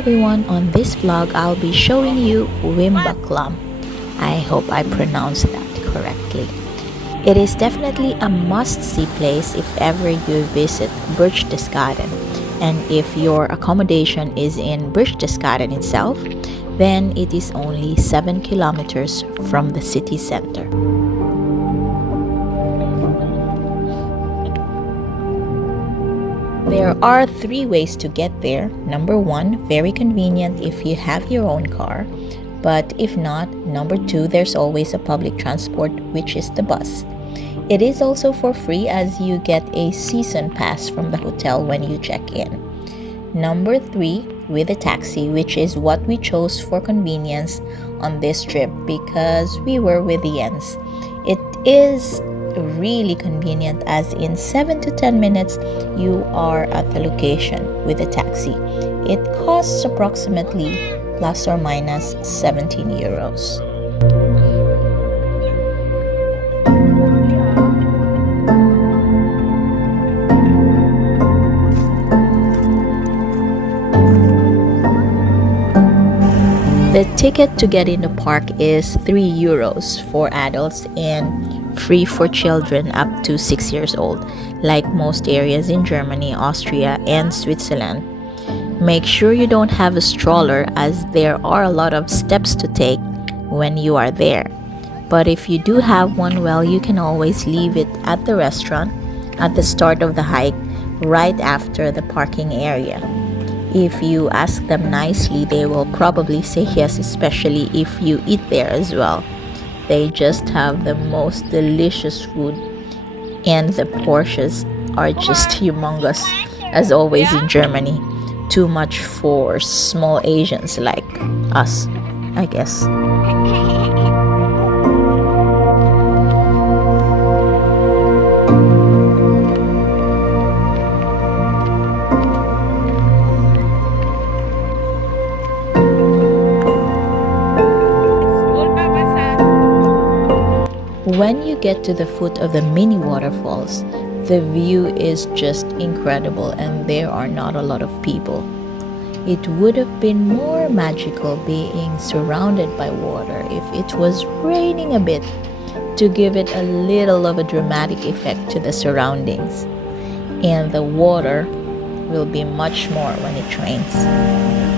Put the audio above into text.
everyone, on this vlog I'll be showing you Wimbachklamm. I hope I pronounced that correctly. It is definitely a must-see place if ever you visit Berchtesgaden, and if your accommodation is in Berchtesgaden itself, then it is only 7 kilometers from the city center. There are 3 ways to get there. Number 1, very convenient if you have your own car. But if not, number 2, there's always a public transport, which is the bus. It is also for free as you get a season pass from the hotel when you check in. Number 3, with a taxi, which is what we chose for convenience on this trip because we were with the ends. It is really convenient as in 7 to 10 minutes you are at the location with a taxi. It costs approximately plus or minus 17 euros. The ticket to get in the park is 3 euros for adults and free for children up to 6 years old, like most areas in Germany, Austria, and Switzerland. Make sure you don't have a stroller as there are a lot of steps to take when you are there. But if you do have one, well, you can always leave it at the restaurant at the start of the hike, right after the parking area. If you ask them nicely, they will probably say yes, especially if you eat there as well. They just have the most delicious food, and the portions are just humongous, as always in Germany. Too much for small Asians like us, I guess. When you get to the foot of the mini waterfalls, the view is just incredible and there are not a lot of people. It would have been more magical being surrounded by water if it was raining a bit to give it a little of a dramatic effect to the surroundings. And the water will be much more when it rains.